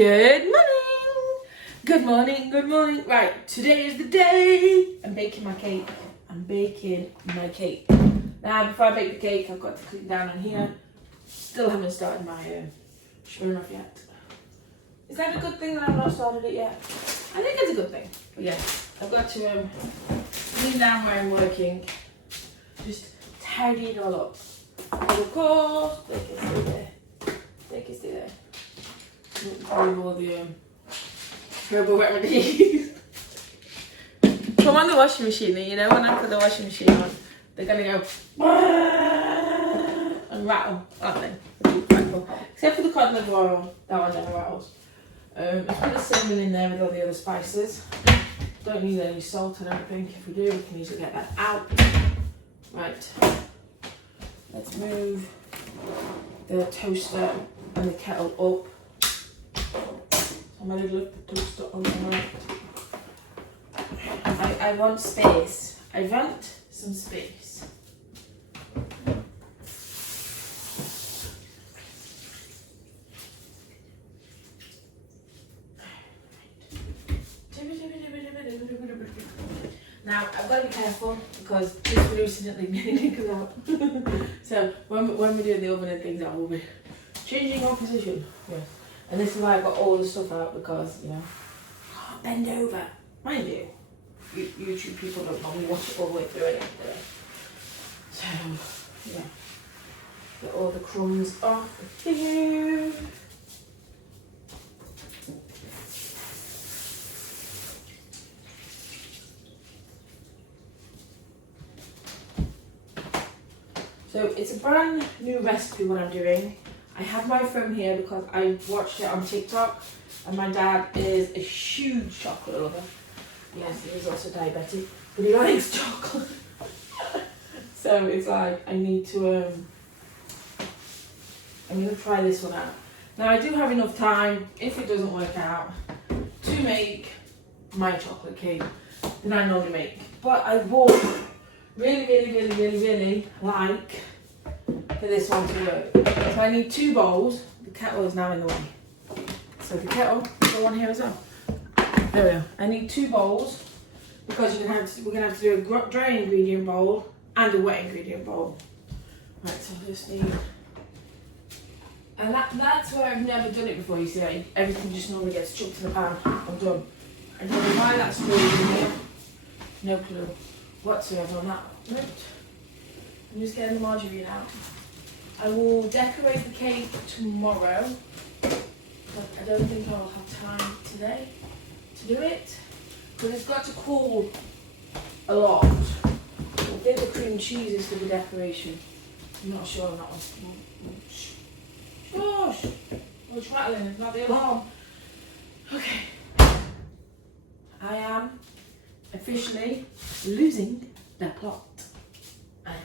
Good morning! Good morning, good morning. Right, today is the day. I'm baking my cake. Now, before I bake the cake, I've got to clean down on here. Still haven't started my showing off yet. Is that a good thing that I've not started it yet? I think it's a good thing. But yeah, I've got to clean down where I'm working. Just tidy it all up. And of course, they can stay there. Leave all the herbal remedies. Come on the washing machine, you know, when I put the washing machine on, they're gonna go and rattle, aren't they? Except for the cod liver oil, that one never rattles. Let's put the cinnamon in there with all the other spices. Don't need any salt, I don't think. If we do, we can easily get that out. Right. Let's move the toaster and the kettle up. I'm going to lift the toaster on the right. I want space. I want some space. Now, I've got to be careful because this will recently made it out. So, when we're doing the oven and things, I will be changing our position. Yes. And this is why I got all the stuff out because, you know, can't bend over. Mind you, YouTube people don't normally watch it all the way through anyway. So, yeah. Get all the crumbs off here. So it's a brand new recipe what I'm doing. I have my phone here because I watched it on TikTok and my dad is a huge chocolate lover. Yes, he is also diabetic, but he likes chocolate. So it's like, I need to, I'm going to try this one out. Now I do have enough time, if it doesn't work out, to make my chocolate cake that I normally make. But I would really like for this one to work. So I need 2 bowls. The kettle is now in the way. So the kettle will go on here as well. There we go. I need 2 bowls because we're gonna have to do a dry ingredient bowl and a wet ingredient bowl. Right, so I just need, and that's where I've never done it before. You see, like, everything just normally gets chucked in the pan. I'm done. I don't know why that's still in here. No clue whatsoever on that. Right. I'm just getting the margarine out. I will decorate the cake tomorrow, but I don't think I'll have time today to do it because it's got to cool a lot. I think the cream cheese is for the decoration. I'm not sure on that one. Shush! Oh, it's rattling, it's not the alarm. Okay. I am officially losing the plot. I am.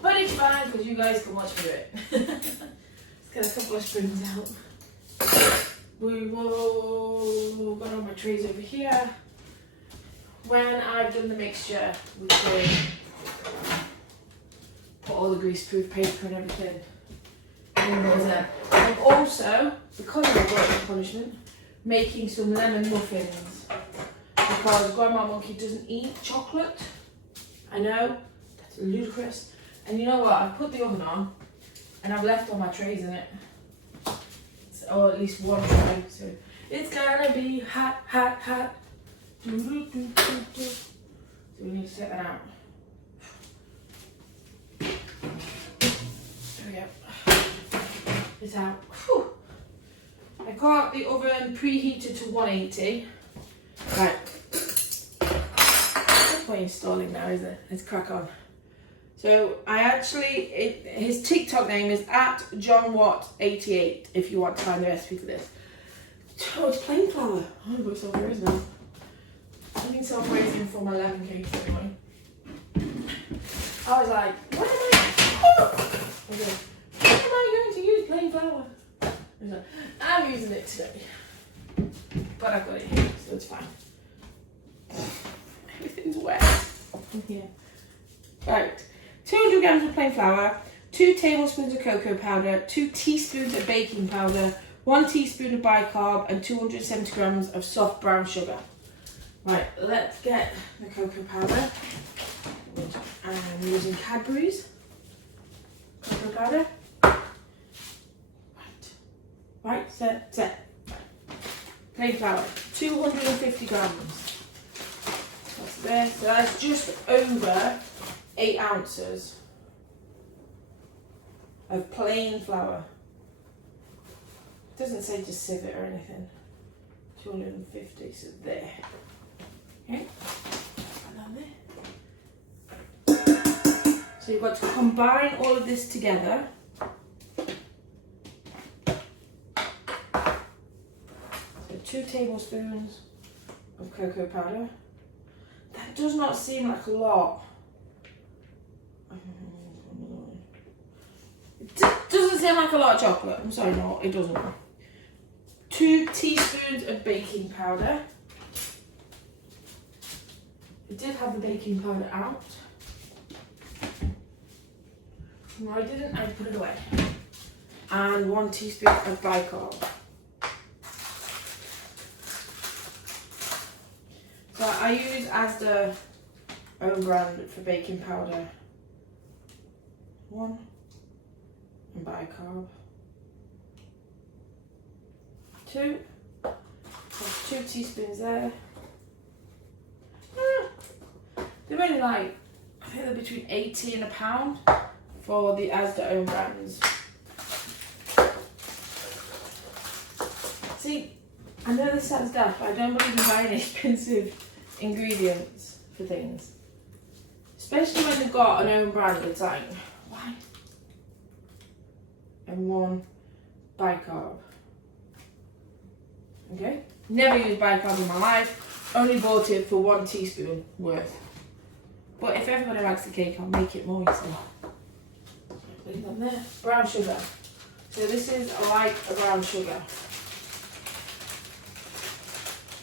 But it's fine because you guys can watch me do it. Let's get a couple of spoons out. We will go on my trays over here. When I've done the mixture, we can put all the greaseproof paper and everything in there. I'm also, because of my glutton punishment, making some lemon muffins. Because Grandma Monkey doesn't eat chocolate. I know, that's ludicrous. And you know what, I've put the oven on and I've left all my trays in it. Or at least one tray. So it's gonna be hot. So we need to set that out. There we go. It's out. Whew. I got the oven preheated to 180. Right. No point installing now, is it? Let's crack on. So I actually, his TikTok name is @JohnWatt88 if you want to find the recipe for this. Oh, it's plain flour. Oh, I've got self-raising now. I need self-raising for my lemon cakes anyway. I was like, when am I going to use plain flour? Like, I'm using it today. But I've got it here, so it's fine. Everything's wet in here. Right. 200 grams of plain flour, 2 tablespoons of cocoa powder, 2 teaspoons of baking powder, 1 teaspoon of bicarb and 270 grams of soft brown sugar. Right, let's get the cocoa powder. I'm using Cadbury's cocoa powder. Right, set. Plain flour, 250 grams. That's there. So that's just over 8 ounces of plain flour. It doesn't say to sieve it or anything. 250, so there. Okay, and there. So you've got to combine all of this together. So 2 tablespoons of cocoa powder. That does not seem like a lot. It doesn't seem like a lot of chocolate. I'm sorry, no, it doesn't. 2 teaspoons of baking powder. I did have the baking powder out. No, I didn't. I put it away. And 1 teaspoon of bicarb. So I use Asda own brand for baking powder. 1 and bicarb. 2. That's 2 teaspoons there. They're only like, I think they're between 80 and £1 for the Asda own brands. See, I know this sounds daft, but I don't believe in buying expensive ingredients for things. Especially when they've got an own brand, it's like, why? And 1 bicarb. Okay? Never used bicarb in my life, only bought it for 1 teaspoon worth. But if everybody likes the cake, I'll make it more, you see. Leave them there. Brown sugar. So this is like a brown sugar.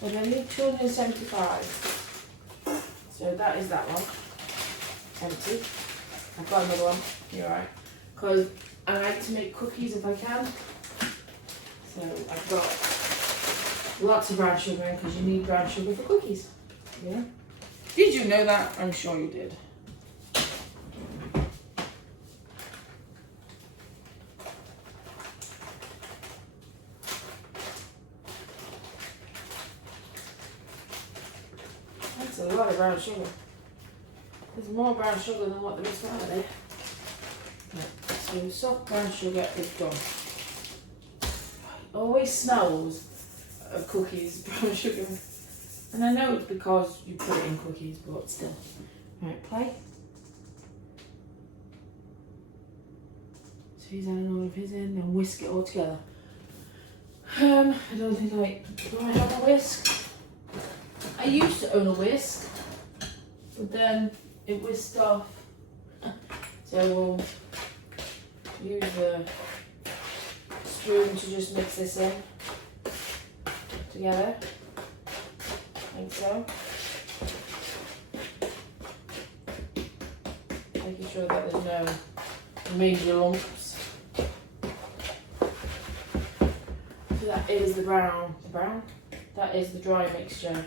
And I need 275. So that is that one. Empty. I've got another one. You're right. Because I like to make cookies if I can. So I've got lots of brown sugar in because you need brown sugar for cookies. Yeah. Did you know that? I'm sure you did. That's a lot of brown sugar. There's more brown sugar than what there is out there. Right, so soft brown sugar is done. It always smells of cookies, brown sugar. And I know it's because you put it in cookies, but still. Right, play. So he's adding all of his in and whisk it all together. I don't think do I have a whisk? I used to own a whisk, but then it whisked off. So we'll use the spoon to just mix this in together. Like so. Making sure that there's no major lumps. So that is the brown. That is the dry mixture.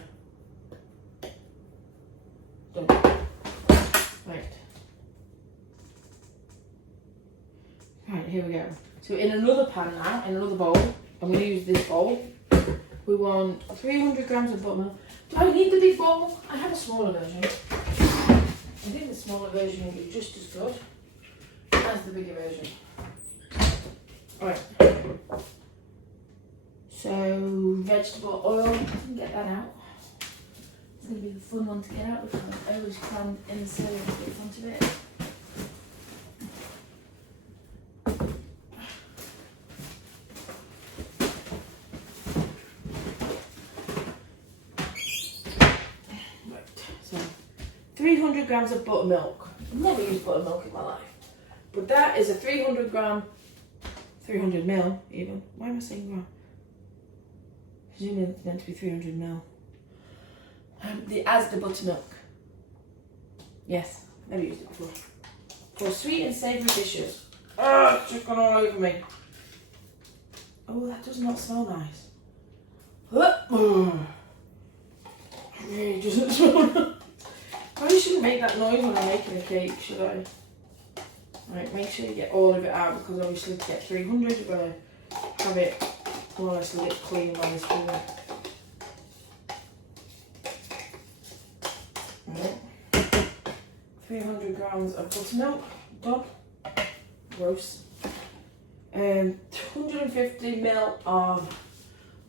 Done. Right. Right, here we go. So in another pan now, in another bowl, I'm going to use this bowl. We want 300 grams of buttermilk. Do I need the big bowl? I have a smaller version. I think the smaller version will be just as good as the bigger version. Alright. So, vegetable oil, I can get that out. It's going to be the fun one to get out because I always crammed in the cereal to get front of it. Right, so 300 grams of buttermilk. I've never used buttermilk in my life. But that is a 300 ml even. Why am I saying gram? Presumably it's meant to be 300 ml. The Asda buttermilk. Yes, never used it before. For sweet and savoury dishes. Ah, chicken all over me. Oh, that does not smell nice. It really doesn't smell nice. Probably shouldn't make that noise when I'm making a cake, should I? Right, make sure you get all of it out, because obviously to get 300 you've got to have it more or less lip clean on the spoon. Right. 300 grams of buttermilk, done. Gross. 250 ml of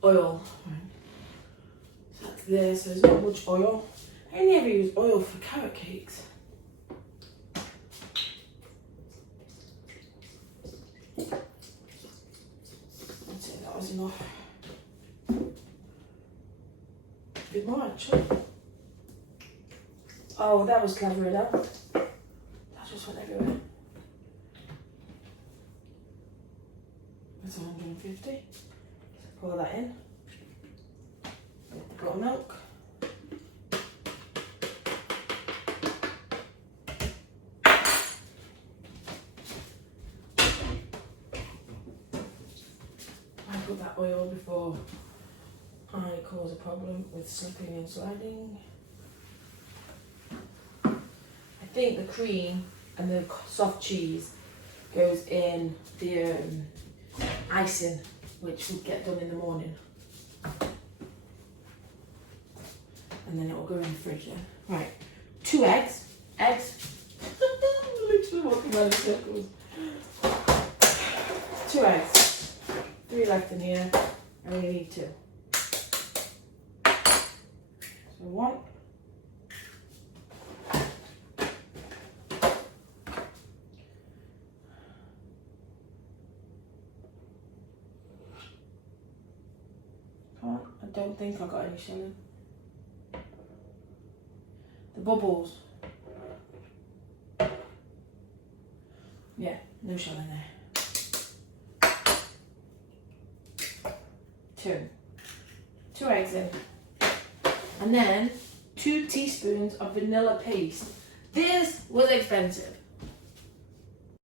oil. Right. So that's there, so there's not much oil. I only ever use oil for carrot cakes. I'd say that was enough. A bit more actually. Oh, that was clever enough. That just went everywhere. That's 150. Pour that in. Buttermilk. Put that oil before I cause a problem with slipping and sliding. I think the cream and the soft cheese goes in the icing, which will get done in the morning. And then it will go in the fridge then. Right, 2 eggs. Eggs. Literally walking around in circles. 2 eggs. 3 left in here, and we need 2. So 1. Come on, I don't think I got any shelling. The bubbles. Yeah, no shelling there. 2 eggs in, and then 2 teaspoons of vanilla paste. This was expensive.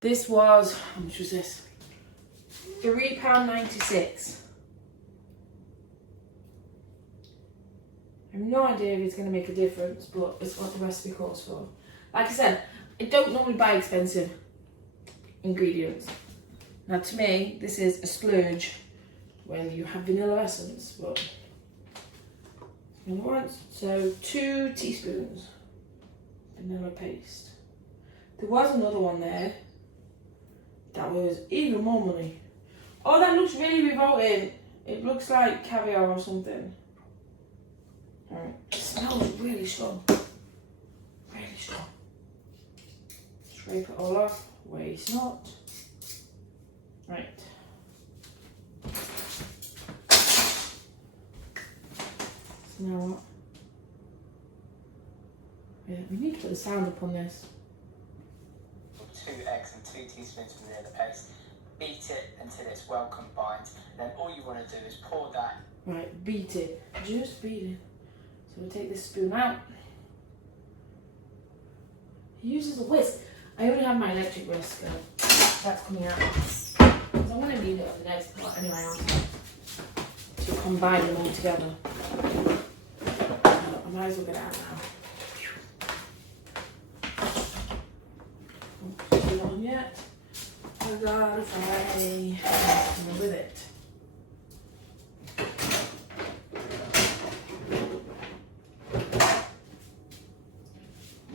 This was, how much was this? £3.96. I have no idea if it's going to make a difference, but it's what the recipe calls for. Like I said, I don't normally buy expensive ingredients. Now to me, this is a splurge when you have vanilla essence, but so 2 teaspoons vanilla paste. There was another one there that was even more money. Oh, that looks really revolting. It looks like caviar or something. Alright, it smells really strong. Really strong. Scrape it all off, waste not. Right. So now what? Yeah, we need to put the sound up on this. 2 eggs and 2 teaspoons of vanilla paste. Beat it until it's well combined. Then all you want to do is pour that. Right, beat it. Just beat it. So we'll take this spoon out. He uses a whisk. I only have my electric whisk, so that's coming out. Because I'm going to need it on the next part anyway, to combine them all together. I might as well get it out now. Not on yet. I gotta fry with it.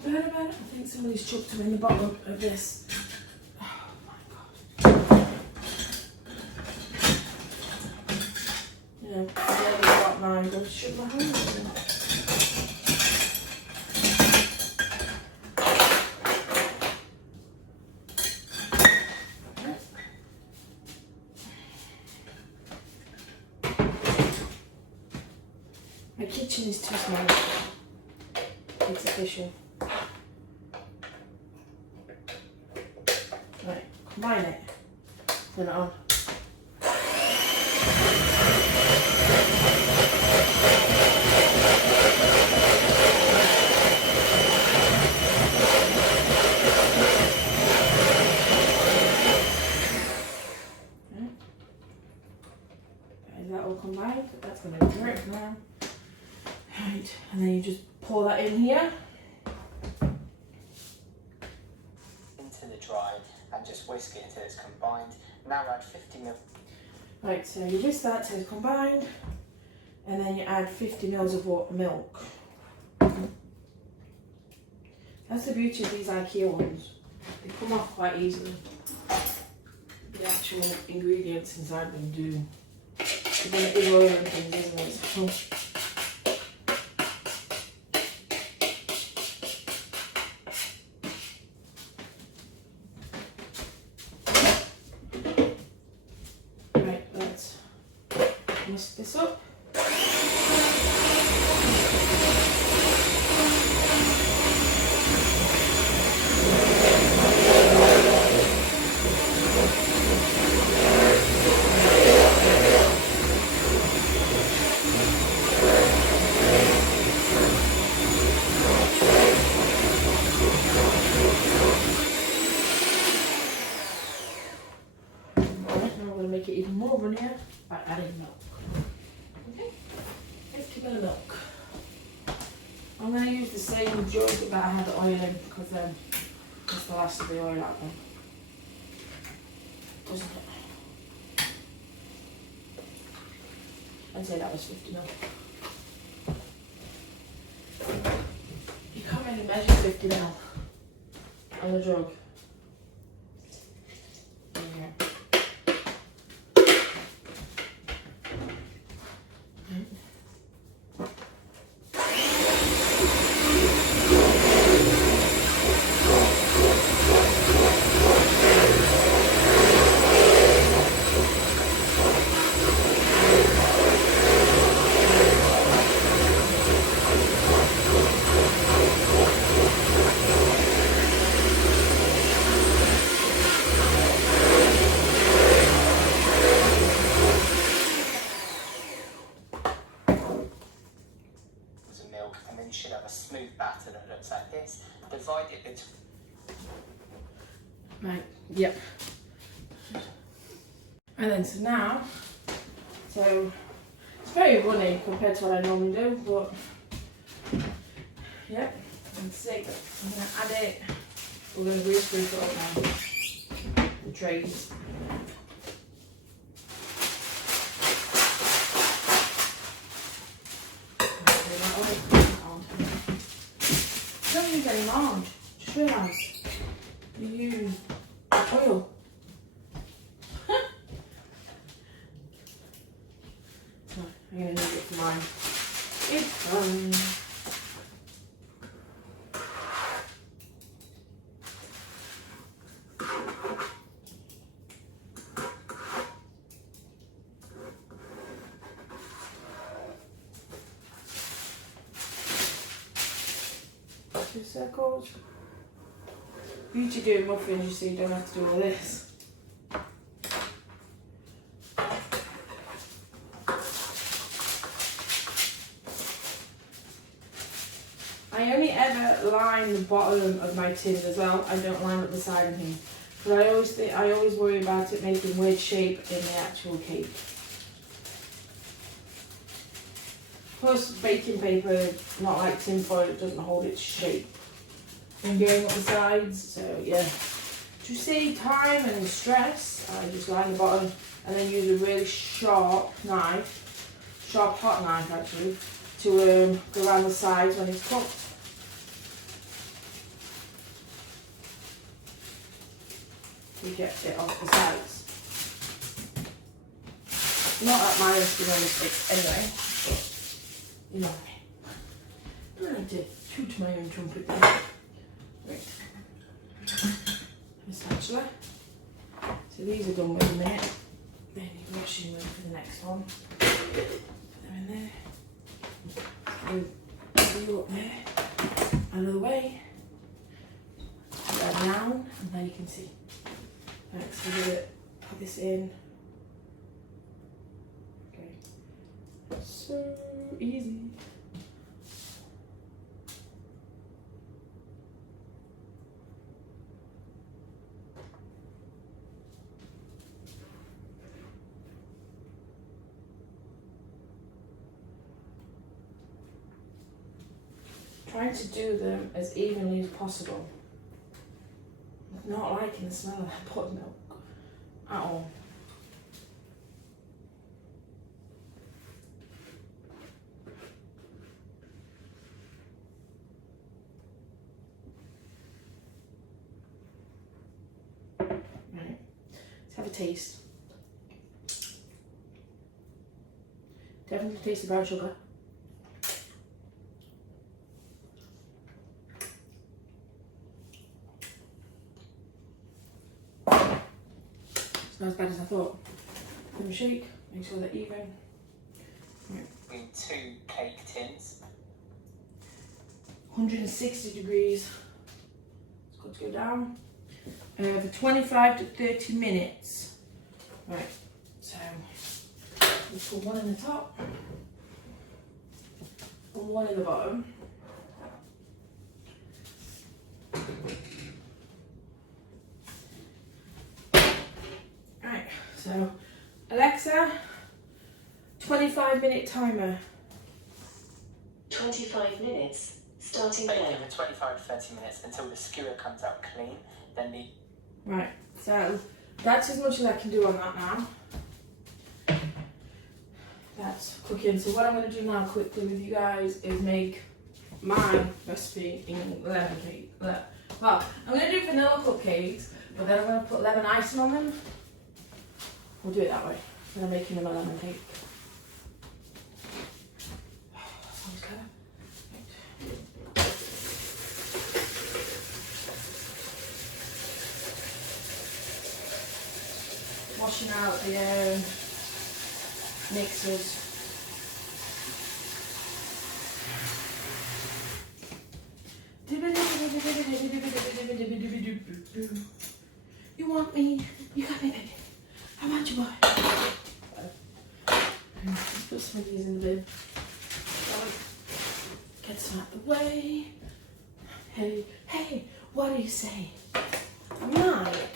Better. I think somebody's chucked them in the bottom of this. Oh my god. Yeah, there we got mine. Go shut my hands in. My kitchen is too small. It's official. Right, combine it. Turn it on. that's going to be right now. Right, and then you just pour that in here. Into the dry and just whisk it until it's combined. Now add 50 ml. Right, so you whisk that till it's combined, and then you add 50 ml of milk. That's the beauty of these IKEA ones. They come off quite easily. The actual ingredients inside them do. Because then it is oil and things, isn't it? So, right, let's whisk this up. Make it even more runnier by adding milk. Okay, 50 ml of milk. I'm going to use the same jug that I had the oil in because it's the last of the oil out there, doesn't it? I'd say that was 50 ml. You can't really measure 50 ml on the jug. And then you should have a smooth batter that looks like this. Divide it between. Right, yep. And then so now, so it's very runny compared to what I normally do, but yep, and see, I'm going to add it, we're going to whisk it up now, the trays. You don't use any lard, just realise you use oil. So I'm going to need it for mine. It's done. Two circles. Beauty doing muffins, you see, you don't have to do all this. I only ever line the bottom of my tins as well. I don't line up the side of here. But I always worry about it making weird shape in the actual cake. Plus baking paper, not like tin foil, it doesn't hold its shape when going up the sides. So yeah, to save time and stress, I just line the bottom and then use a really sharp knife, sharp hot knife actually, to go around the sides when it's cooked. You get it off the sides. Not that my recipe on the sticks anyway, but you know what I mean. I like to toot my own trumpet there. Right. My spatula. So these are done with in a minute. Then you wash them for the next one. Put them in there. Move you up there. Out of the way. Put that down, and then you can see. Right, so we're going to put this in. Okay. So easy. Trying to do them as evenly as possible. Not liking the smell of that buttermilk at all. Right, let's have a taste. Definitely taste the brown sugar. It's not as bad as I thought. Give them a shake, make sure they're even. Right. In 2 cake tins. 160 degrees. It's got to go down. For 25 to 30 minutes. Right, so let's put one in the top and one in the bottom. Right, so Alexa, 25-minute timer. 25 minutes, starting Bake now. it for 25 to 30 minutes until the skewer comes out clean. Then the Right, so that's as much as I can do on that now. That's cooking. So what I'm going to do now quickly with you guys is make my recipe in lemon cake. Well, I'm going to do vanilla cupcakes, but then I'm going to put lemon icing on them. We'll do it that way. Then I'm making them a lemon cake. Sounds good. Washing out the mixers. You want me? You got me, baby. I want you, boy. Put some of these in the bin. Get some out of the way. Hey, hey, what do you say? Right.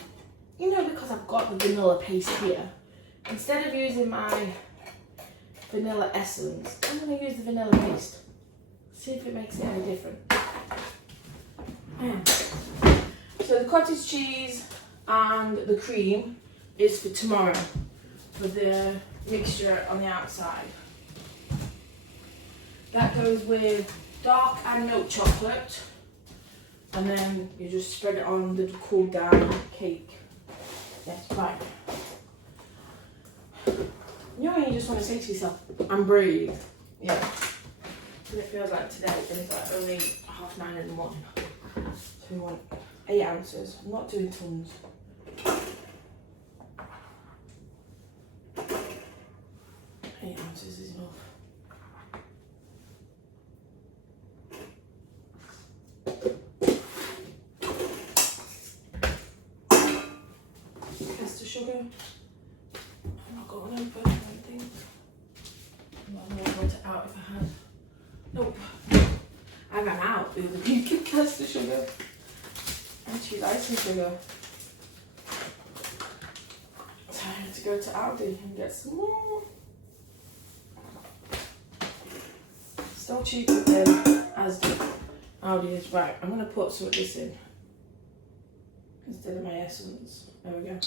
You know, because I've got the vanilla paste here, instead of using my vanilla essence, I'm going to use the vanilla paste. See if it makes it any different. So the cottage cheese and the cream is for tomorrow, for the mixture on the outside. That goes with dark and milk chocolate, and then you just spread it on the cooled down cake. Yes, right. You know when you just want to say to yourself, and breathe? Yeah. And it feels like today, and it's like only 9:30 in the morning. So we want 8 ounces. I'm not doing tons. Eight ounces is enough. Sugar. I'm not going open, I don't think. I might have got it out if I had. Nope. I ran out with the pink caster sugar. And choose icing sugar. So I had to go to Aldi and get some more. Still cheaper than as Aldi is. Right, I'm going to put some of this in instead of my essence. There we go.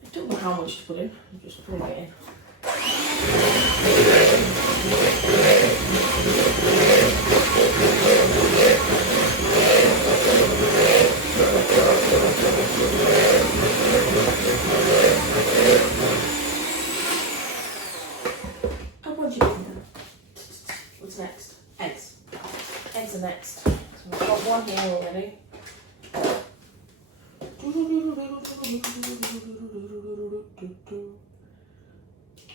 I don't know how much to put in, I'm just putting it in. I want you to know. What's next? Eggs. Eggs are next. So I've got one here already.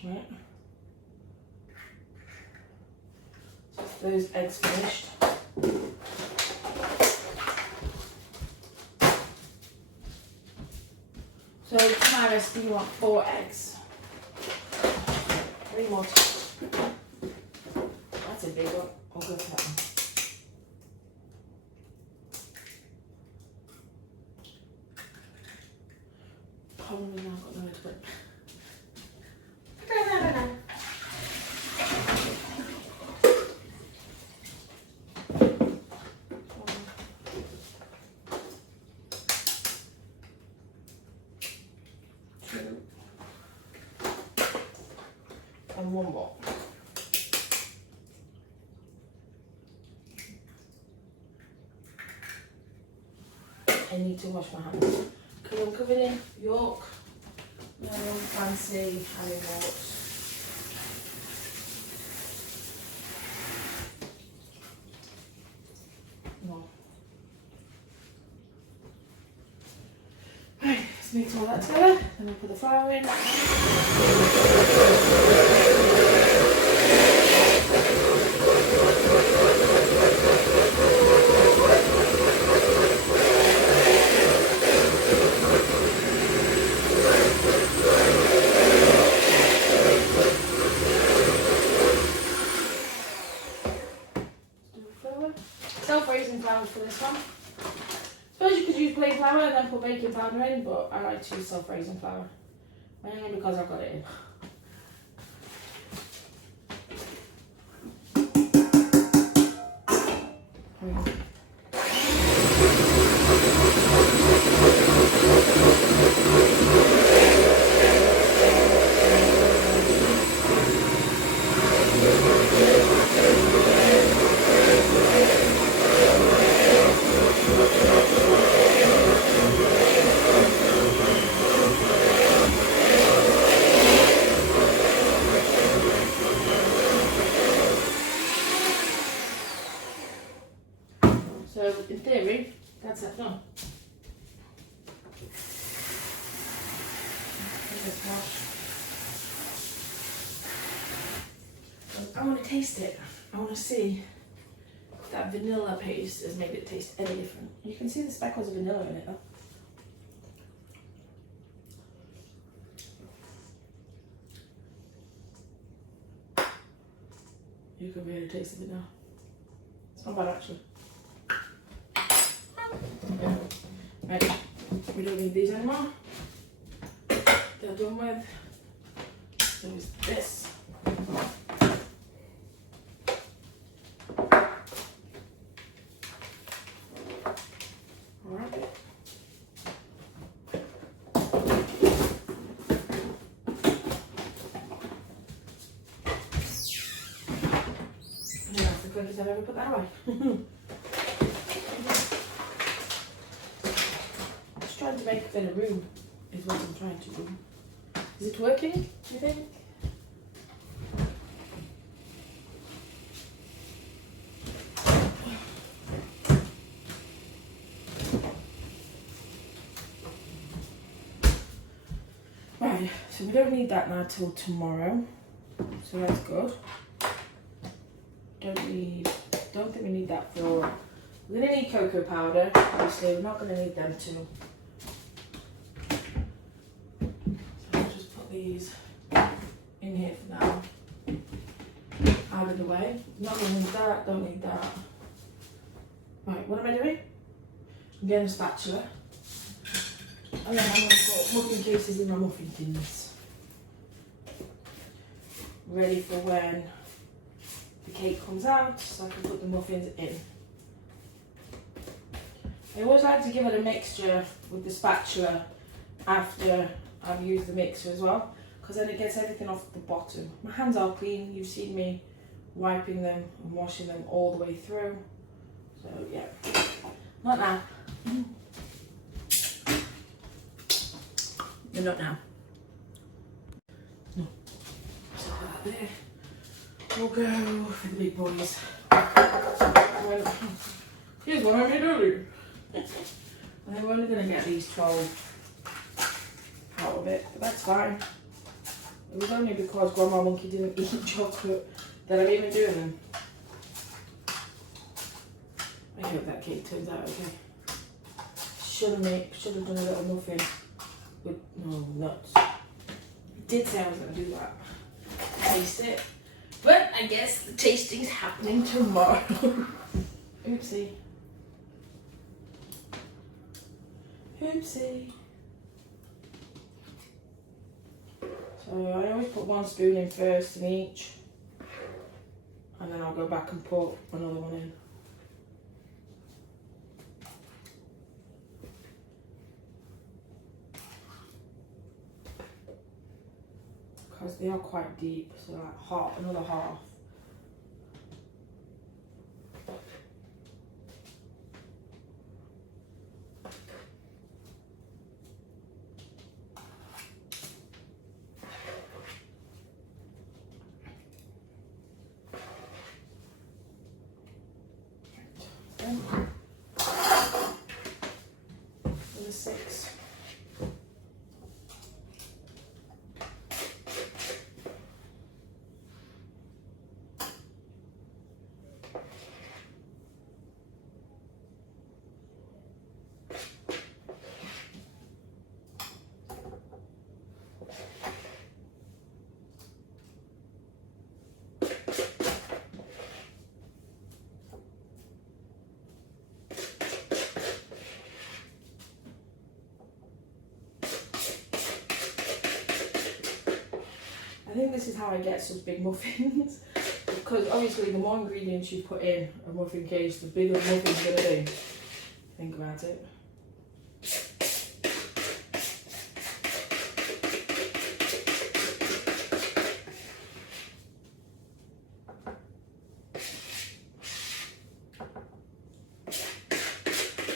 Right. So those eggs finished. So for my recipe you want 4 eggs. 3 more. That's a big one. I'll go for that one. Probably now got nowhere to put it. one more. I need to wash my hands because I'm covered in York. No fancy having walks. No. Right, let's mix all that together. Then we'll put the flour in. Self-raising flour for this one. Suppose you could use plain flour and then put baking powder in, but I like to use self-raising flour. Mainly because I've got it in. So in theory, that's that done. I want to taste it. I want to see if that vanilla paste has made it taste any different. You can see the speckles of vanilla in it though. You can really taste the vanilla. It's not bad actually. Yeah. Right, we don't need these anymore. They're done with. So it's this. Alright. Yeah, that's the quickest I've ever put that away. Trying to make a bit of room is what I'm trying to do. Is it working, do you think? Right, so we don't need that now till tomorrow. So that's good. Don't think we need that for. We're gonna need cocoa powder, obviously we're not gonna need them too. These in here for now, out of the way. Not gonna need that, don't need that. Right, what am I doing? I'm getting a spatula, and then I'm going to put muffin cases in my muffin tins, ready for when the cake comes out, so I can put the muffins in. I always like to give it a mixture with the spatula after I've used the mixer as well, because then it gets everything off the bottom. My hands are clean, you've seen me wiping them and washing them all the way through. So yeah, not now. No, not now. No. So that there. We'll go for the big boys. Here's what I'm going to do. And we're only going to get these 12 out of it, but that's fine. It was only because Grandma Monkey didn't eat chocolate that I'm even doing them. I hope that cake turns out okay. Should have done a little muffin with no nuts. I did say I was going to do that. Taste it. But I guess the tasting's happening tomorrow. Oopsie. Oopsie. So I always put one spoon in first in each, and then I'll go back and put another one in. Because they are quite deep, so like half, another half. Number 6. I think this is how I get such big muffins, because obviously the more ingredients you put in a muffin case, the bigger the muffin's going to be. Think about it.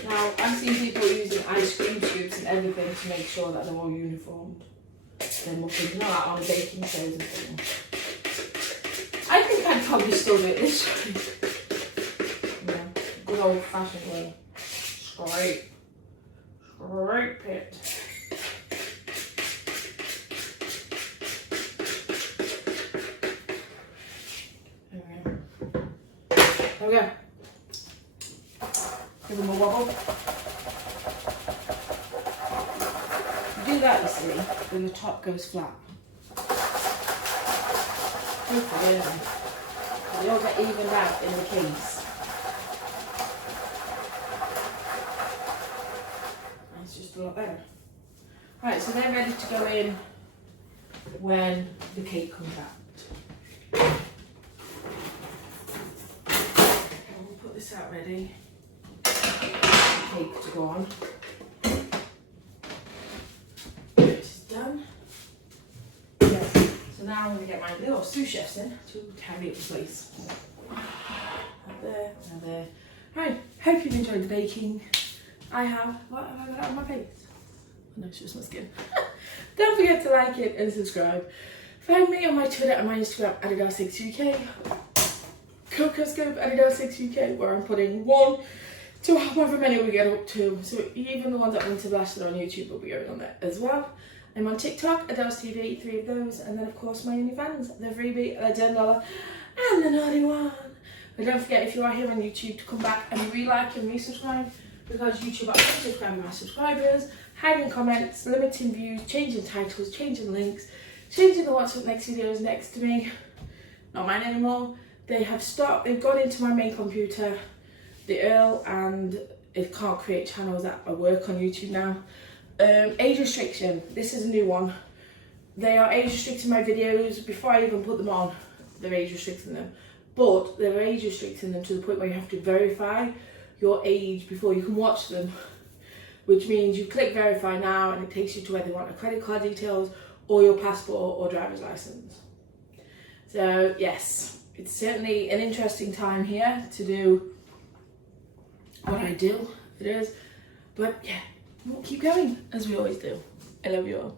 Now, I've seen people using ice cream scoops and everything to make sure that they're all uniformed. They're muffins, you know, like on baking shows and things. I think I'd probably still do it this way. Yeah, good old fashioned way. Scrape it. There we go. Give them a wobble. Do that, you see, then the top goes flat. Hopefully, they all get evened out in the case. It's just a lot better. Right, so they're ready to go in when the cake comes out. We'll put this out ready. Cake to go on. Done. Yeah. So now I'm going to get my little sous chefs in to tidy up the place. Out there, out there. Right, hope you've enjoyed the baking. I have. What have I got on my face? Oh, no, it's just my skin. Don't forget to like it and subscribe. Find me on my Twitter and my Instagram, Adelesexyuk. Cocoscope Adelesexyuk, where I'm putting 1 to however many we get up to. So even the ones that went to blasted on YouTube will be going on there as well. I'm on TikTok, Adeles TV, 3 of those, and then of course my OnlyFans, the freebie, $10, and the naughty one. But don't forget, if you are here on YouTube, to come back and re-like and re-subscribe, because YouTube are unsubscribing my subscribers, hiding comments, limiting views, changing titles, changing links, changing the what's up next videos next to me. Not mine anymore. They have stopped, they've gone into my main computer, the Earl, and it can't create channels that work on YouTube now. Age restriction, this is a new one. They are age restricting my videos before I even put them on. They're age restricting them, but they're age restricting them to the point where you have to verify your age before you can watch them, which means you click verify now and it takes you to whether you want a credit card details or your passport or driver's license. So yes, it's certainly an interesting time here to do what I do. It is, but yeah, we'll keep going as we always do. I love you all.